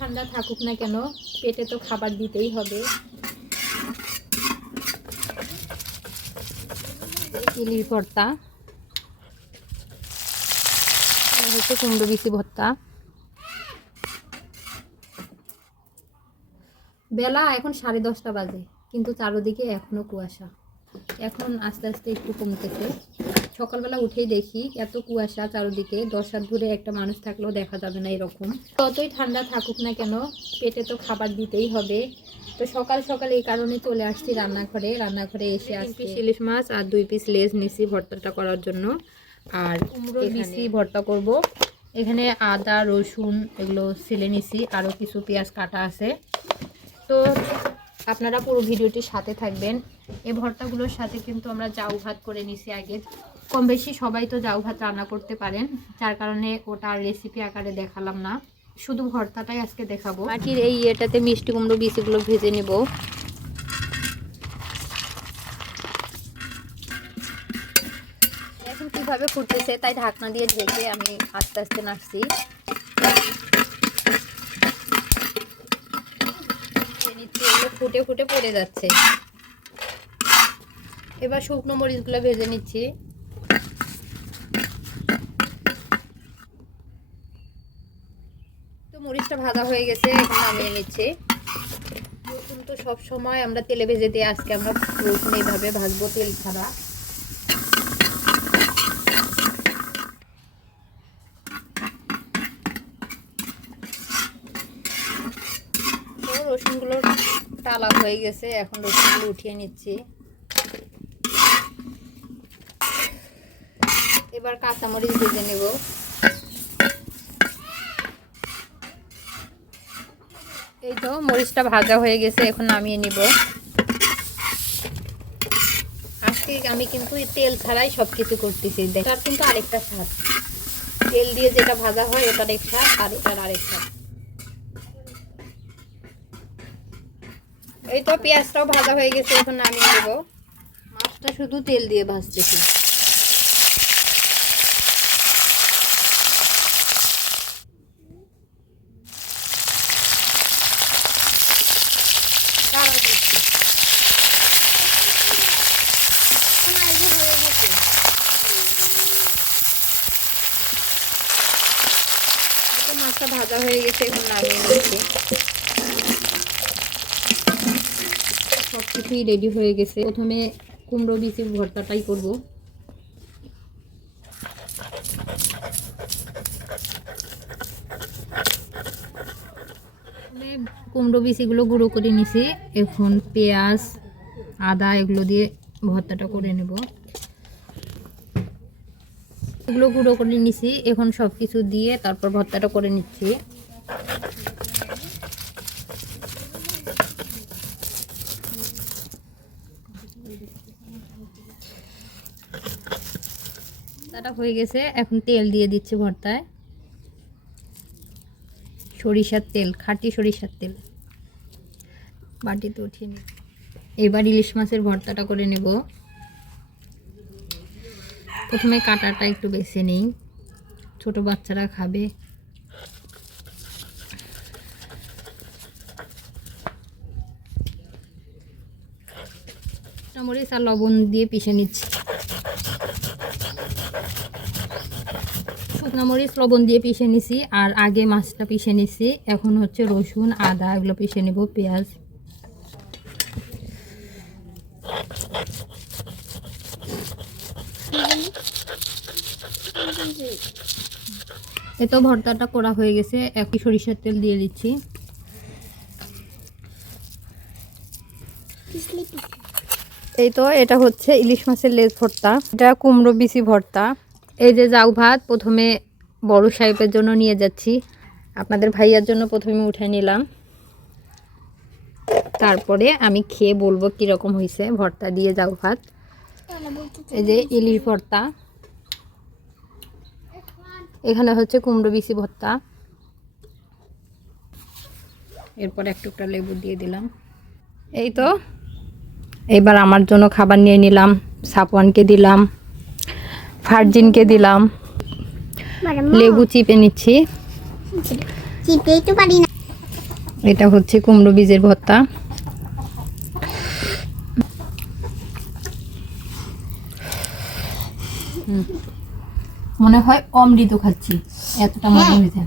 ঠান্ডা থাকুক না কেন পেটে তো খাবার দিতেই হবে। ভর্তা। হচ্ছে কুমড়ো বিচি ভর্তা। বেলা এখন সাড়ে দশটা বাজে কিন্তু চারোদিকে এখনও কুয়াশা। এখন আস্তে আস্তে একটু কমতেছে। সকালবেলা উঠেই দেখি এত কুয়াশা চারোদিকে দশ হাত দূরে একটা মানুষ থাকলেও দেখা যাবে না এরকম। যতই ঠান্ডা থাকুক না কেন পেটে তো খাবার দিতেই হবে। তো সকাল সকাল এই কারণে চলে আসছি রান্নাঘরে। রান্নাঘরে এসে তিন পিস ইলিশ মাছ আর দুই পিস লেজ নিছি ভর্তাটা করার জন্য। আর কুমড়ো বিচি ভর্তা করব। এখানে আদা রসুন এগুলো ছিলে নিছি আরও কিছু পেঁয়াজ কাটা আছে। তো আপনারা পুরো ভিডিওটির সাথে থাকবেন। এই ভর্তাগুলোর সাথে কিন্তু আমরা জাউ ভাত করে নিছি আগে। কম বেশি সবাই তো জাউ ভাত রান্না করতে পারেন, যার কারণে ওটা রেসিপি আকারে দেখালাম না। শুধু ভর্তাটাই আজকে দেখাবো। মাটির এই ইয়েটাতে মিষ্টি কুমড়ো, বিচিগুলো ভেজে নিব। এখন কীভাবে ফুটতেছে তাই ঢাকনা দিয়ে ঢেকে আমি আস্তে আস্তে নাড়ছি। ফুটে ফুটে পড়ে যাচ্ছে। এবার শুকনো মরিচগুলো ভেজে নিচ্ছি। মরিচটা ভাজা হয়ে গেছে, এখন নামিয়ে নিচ্ছি। রসুন তো সব সময় আমরা তেলে ভেজে দিয়ে আজকে আমরা রসুন এইভাবে ভাজবো তেল ছাড়া। রসুনগুলো টালা হয়ে গেছে, এখন রসুনগুলো উঠিয়ে নিচ্ছি। এবার কাঁচামরিচ ভেজে নেব। এই তো মরিচটা ভাজা হয়ে গেছে, এখন নামিয়ে নিব। আজকে আমি কিন্তু তেল ছাড়াই সব কিছু করতেছি তার কিন্তু আরেকটা স্বাদ। তেল দিয়ে যেটা ভাজা হয় ওটার এক স্বাদ, আর এটার আরেক স্বাদ। এই তো পেঁয়াজটাও ভাজা হয়ে গেছে, এখন নামিয়ে নেব। মাছটা শুধু তেল দিয়ে ভাজতেছি দাঁড়াও দিচ্ছি। না, এই যে হয়ে গেছে। এই তো মাছটা ভাজা হয়ে গেছে, এখন নামিয়ে নিচ্ছি। সব কিছুই রেডি হয়ে গেছে। প্রথমে কুমড়ো বিচির ভর্তাটাই করব। কুমড়ো বিচিগুলো গুঁড়ো করে নিছি। এখন পেঁয়াজ, আদা এগুলো দিয়ে ভর্তাটা করে নেব। এগুলো গুঁড়ো করে নিছি। এখন সব কিছু দিয়ে তারপর ভর্তাটা করে নিচ্ছি। ভর্তাটা হয়ে গেছে। এখন তেল দিয়ে দিচ্ছি ভর্তায়। সরিষার তেল, খাঁটি সরিষার তেল। বাটিতে উঠিয়ে নিই এবার ইলিশ মাছের ভর্তাটা করে নেব। প্রথমে কাটাটা একটু বেছে নেই। ছোট বাচ্চারা খাবে। মরিচ আর লবণ দিয়ে পিষে নিচ্ছি। শুকনো মরিচ, লবণ দিয়ে পিষে নিছি, আর আগে মাছটা পিষে নিছি। এখন হচ্ছে রসুন, আদা, এগুলো পিষে নিব, পেঁয়াজ। এতো ভর্তাটা করা হয়ে গেছে একই সরিষার তেল দিয়ে দিচ্ছি। এই তো এটা হচ্ছে ইলিশ মাছের লেজ ভর্তা। এটা কুমড়ো বিচি ভর্তা। এই যে জাউ ভাত, প্রথমে বড় সাহেবের জন্য নিয়ে যাচ্ছি। আপনাদের ভাইয়ার জন্য প্রথমে উঠে নিলাম। তারপরে আমি খেয়ে বলব কীরকম হয়েছে ভর্তা দিয়ে জাউ ভাত। এই যে ইলিশ ভর্তা। এখানে হচ্ছে কুমড়ো বিচি ভর্তা। এরপর এক টুকরা লেবু দিয়ে দিলাম। এই তো এবার আমার জন্য খাবার নিয়ে নিলাম। সাপওয়ানকে দিলাম ফার্জিনকে দিলাম। লেবু চিপে নিচ্ছি। এটা হচ্ছে কুমড়ো বীজের ভর্তা। মনে হয় অমৃত খাচ্ছি। এতটা মজা হয়েছে।